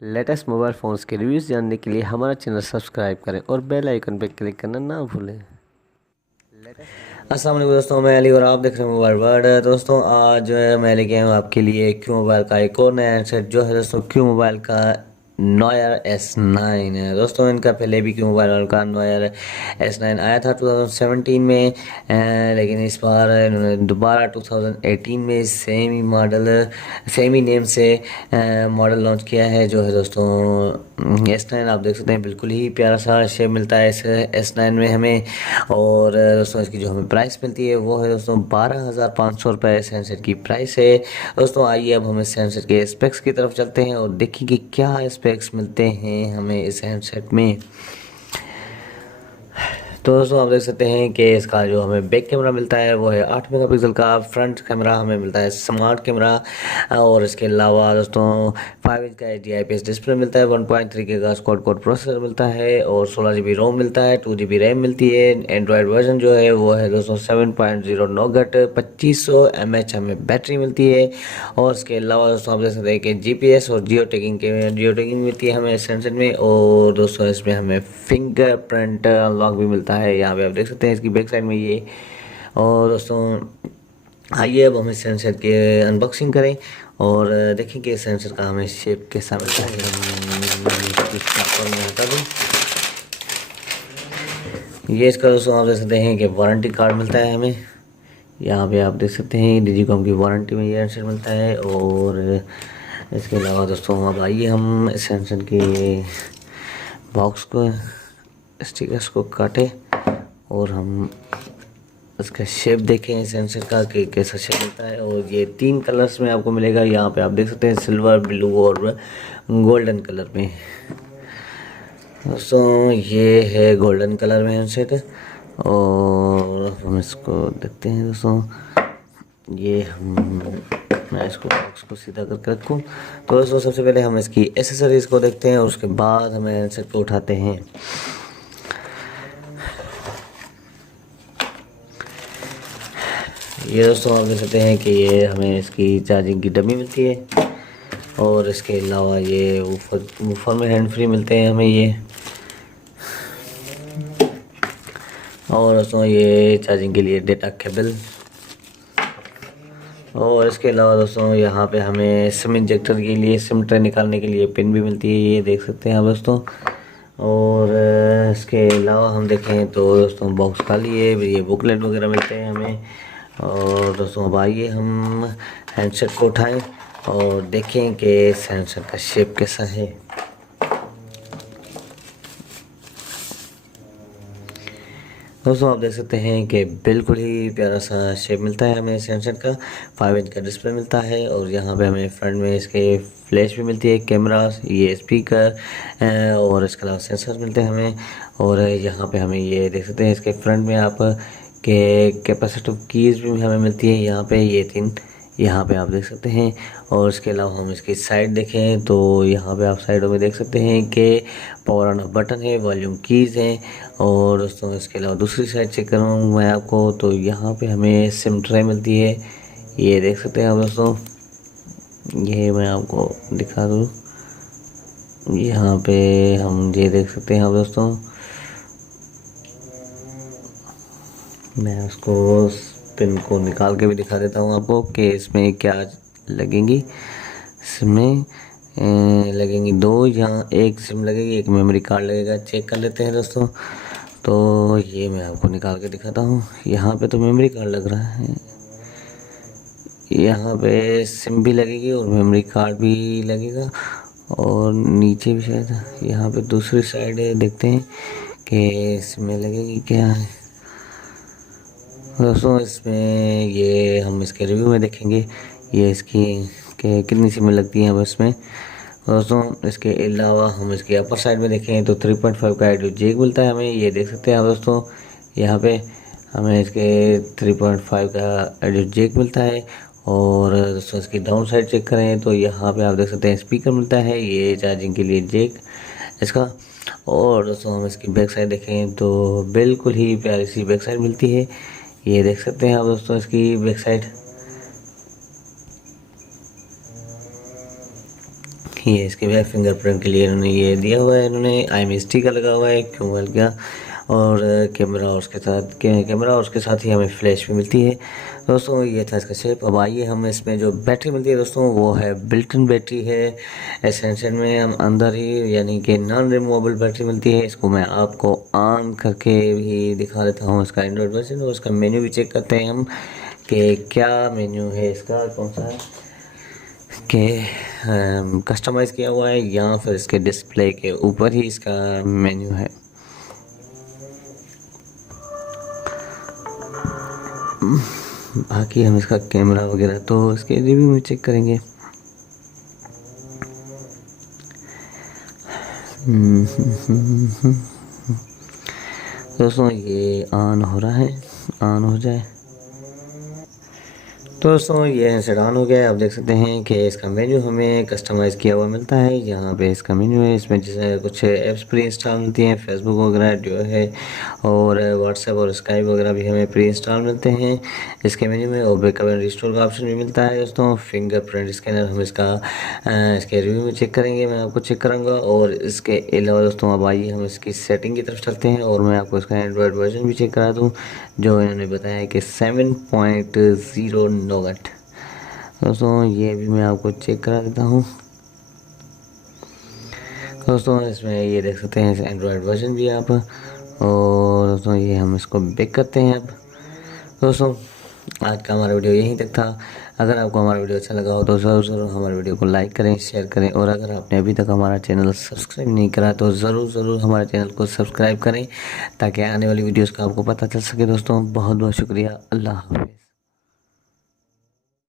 Latest mobile phones के reviews जानने के लिए हमारा चैनल सब्सक्राइब करें और बेल आइकन पर क्लिक करना ना भूलें। अस्सलाम वालेकुम दोस्तों, मैं अली और आप देख रहे हैं मोबाइल वर्ल्ड। दोस्तों आज जो है मैं लेके आया हूँ आपके लिए क्यू मोबाइल का एक और नया हैंडसेट जो है दोस्तों क्यू मोबाइल का नोयर S9 है। दोस्तों इनका पहले भी क्यू मोबाइल का नोयर S9 आया था 2017 में, लेकिन इस बार इन्होंने दोबारा 2018 में सेम ही मॉडल सेम ही नेम से मॉडल लॉन्च किया है जो है दोस्तों S9। आप देख सकते हैं बिल्कुल ही प्यारा सा शेप मिलता है इस S9 में हमें। और दोस्तों इसकी जो हमें प्राइस मिलती है वो है दोस्तों 12,500 रुपये इस हैंडसेट की प्राइस है। दोस्तों आइए अब हम इस हैंडसेट के स्पेक्स की तरफ चलते हैं और देखें कि क्या स्पेक्स मिलते हैं हमें इस हैंडसेट में। तो दोस्तों आप देख सकते हैं कि इसका जो हमें बैक कैमरा मिलता है वो है 8 मेगापिक्सल का। फ्रंट कैमरा हमें मिलता है स्मार्ट कैमरा, और इसके अलावा दोस्तों 5 इंच का HDIPS डिस्प्ले मिलता है, 1.3 गीगाहर्ट्ज़ क्वाड कोर प्रोसेसर मिलता है और 16 GB रोम मिलता है, 2 GB रैम मिलती है। एंड्रॉयड वर्जन जो है वो है दोस्तों 7.0 नोगट, 2500 mAh हमें बैटरी मिलती है। और इसके अलावा दोस्तों आप देख सकते हैं कि GPS और जियो टैगिंग मिलती है हमें इस हैंडसेट में। और दोस्तों इसमें हमें फिंगरप्रिंट अनलॉक भी मिलता है, यहाँ पे आप देख सकते हैं इसकी बैक साइड में ये। और दोस्तों आइए अब हम इस सेंसर के अनबॉक्सिंग करें और देखें कि इस सेंसर का हमें शेप कैसा मिलता है। ये इसका दोस्तों आप देख सकते हैं कि वारंटी कार्ड मिलता है हमें, यहाँ पे आप देख सकते हैं डिजिकॉम की वारंटी में ये हैंडसेट मिलता है। और इसके अलावा दोस्तों अब आइए हम इस हैंडसेट के बॉक्स को स्टिकर्स को काटें और हम इसका शेप देखें इस सेंसर का कि कैसा शेप मिलता है। और ये 3 कलर्स में आपको मिलेगा, यहाँ पे आप देख सकते हैं सिल्वर, ब्लू और गोल्डन कलर में। दोस्तों ये है गोल्डन कलर में हैंडसेट और हम इसको देखते हैं। दोस्तों ये मैं इसको बॉक्स को सीधा करके रखूँ तो दोस्तों सबसे पहले हम इसकी एसेसरीज़ को देखते हैं और उसके बाद हम हैंडसेट को उठाते हैं। ये दोस्तों आप देख सकते हैं कि ये हमें इसकी चार्जिंग की डब्बी मिलती है और इसके अलावा ये वूफर में हैंड फ्री मिलते हैं हमें ये। और दोस्तों ये चार्जिंग के लिए डेटा केबल। और इसके अलावा दोस्तों यहाँ पे हमें सिम इंजेक्टर के लिए सिम ट्रे निकालने के लिए पिन भी मिलती है, ये देख सकते हैं आप दोस्तों। और इसके अलावा हम देखें तो दोस्तों बॉक्स खाली है, ये बुकलेट वगैरह मिलते हैं हमें। और दोस्तों अब आइए हम हैंडसेट को उठाएं और देखें कि इस हैंडसेट का शेप कैसा है। दोस्तों आप देख सकते हैं कि बिल्कुल ही प्यारा सा शेप मिलता है हमें इस हैंडसेट का। 5 इंच का डिस्प्ले मिलता है और यहाँ पे हमें फ्रंट में इसके फ्लैश भी मिलती है, कैमरा, ये स्पीकर और इसके अलावा सेंसर मिलते हैं हमें। और यहाँ पे हमें ये देख सकते हैं इसके फ्रंट में आप के कैपेसिटिव कीज़ भी हमें मिलती है, यहाँ पे ये 3 यहाँ पे आप देख सकते हैं। और इसके अलावा हम इसकी साइड देखें तो यहाँ पे आप साइडों में देख सकते हैं कि पावर ऑन ऑफ बटन है, वॉल्यूम कीज़ हैं। और दोस्तों इसके अलावा दूसरी साइड चेक करूँ मैं आपको तो यहाँ पे हमें सिम ट्रे मिलती है, ये देख सकते हैं आप दोस्तों। ये मैं आपको दिखा दूँ, यहाँ पे हम ये देख सकते हैं आप दोस्तों। मैं उसको पिन को निकाल के भी दिखा देता हूँ आपको कि इसमें क्या लगेंगी। इसमें लगेंगी 2 या 1 सिम लगेगी, 1 मेमोरी कार्ड लगेगा। चेक कर लेते हैं दोस्तों। तो ये मैं आपको निकाल के दिखाता हूँ, यहाँ पे तो मेमोरी कार्ड लग रहा है, यहाँ पे सिम भी लगेगी और मेमोरी कार्ड भी लगेगा। और नीचे भी शायद यहाँ पे दूसरी साइड देखते हैं कि इसमें लगेगी क्या है। दोस्तों इसमें ये हम इसके रिव्यू में देखेंगे ये इसकी कि कितनी सिमें लगती हैं बस में। दोस्तों इसके अलावा हम इसके अपर साइड में देखें तो 3.5 का ऑडियो जैक मिलता है हमें, ये देख सकते हैं आप दोस्तों। यहाँ पे हमें इसके 3.5 का ऑडियो जैक मिलता है। और दोस्तों इसकी डाउन साइड चेक करें तो यहाँ पे आप देख सकते हैं स्पीकर मिलता है, ये चार्जिंग के लिए जैक इसका। और दोस्तों हम इसकी बैक साइड देखें तो बिल्कुल ही प्यारी सी बैक साइड मिलती है, ये देख सकते हैं आप दोस्तों इसकी बैक साइड। ये इसके बाद फिंगरप्रिंट के लिए इन्होंने ये दिया हुआ है, इन्होंने IMST का लगा हुआ है QL का, और कैमरा और उसके साथ कैमरा और उसके साथ ही हमें फ्लैश भी मिलती है। दोस्तों ये था इसका शेप। अब आइए हम इसमें जो बैटरी मिलती है दोस्तों वो है बिल्ट इन बैटरी है। एसेंशियल में हम अंदर ही यानी कि नॉन रिमूवेबल बैटरी मिलती है। इसको मैं आपको ऑन करके भी दिखा देता हूँ, इसका एंड्रॉयड वर्जन, और इसका मेन्यू भी चेक करते हैं हम कि क्या मेन्यू है इसका, कौन सा है कि कस्टमाइज़ किया हुआ है या फिर इसके डिस्प्ले के ऊपर ही इसका मेन्यू है। बाकी हम इसका कैमरा वगैरह तो इसके रिव्यू में चेक करेंगे। दोस्तों ये ऑन हो रहा है, ऑन हो जाए। तो दोस्तों ये सेट ऑन हो गया है। आप देख सकते हैं कि इसका मेन्यू हमें कस्टमाइज़ किया हुआ मिलता है। यहाँ पे इसका मेन्यू है, इसमें जैसे कुछ ऐप्स प्री इंस्टॉल मिलती हैं, फेसबुक वगैरह जो है, और व्हाट्सएप और स्काइप वगैरह भी हमें प्री इंस्टॉल मिलते हैं इसके मेन्यू में। और बैकअप एंड रिस्टोर का ऑप्शन भी मिलता है दोस्तों। फिंगरप्रिंट स्कैनर हम इसके रिव्यू में चेक करेंगे, मैं आपको चेक करूँगा। और इसके अलावा दोस्तों अब आइए हम इसकी सेटिंग की तरफ चलते हैं और मैं आपको इसका एंड्रॉयड वर्जन भी चेक करा दूँ, जो इन्होंने बताया है कि 7.0 नोगट। दोस्तों ये भी मैं आपको चेक करा देता हूँ। दोस्तों इसमें ये देख सकते हैं एंड्रॉयड वर्जन भी आप। और दोस्तों ये हम इसको बेक करते हैं अब। दोस्तों आज का हमारा वीडियो यहीं तक था। अगर आपको हमारा वीडियो अच्छा लगा हो तो ज़रूर हमारे वीडियो को लाइक करें, शेयर करें, और अगर आपने अभी तक हमारा चैनल सब्सक्राइब नहीं करा तो ज़रूर हमारे चैनल को सब्सक्राइब करें ताकि आने वाली वीडियोस का आपको पता चल सके। दोस्तों बहुत बहुत शुक्रिया। अल्लाह हाफ़िज़।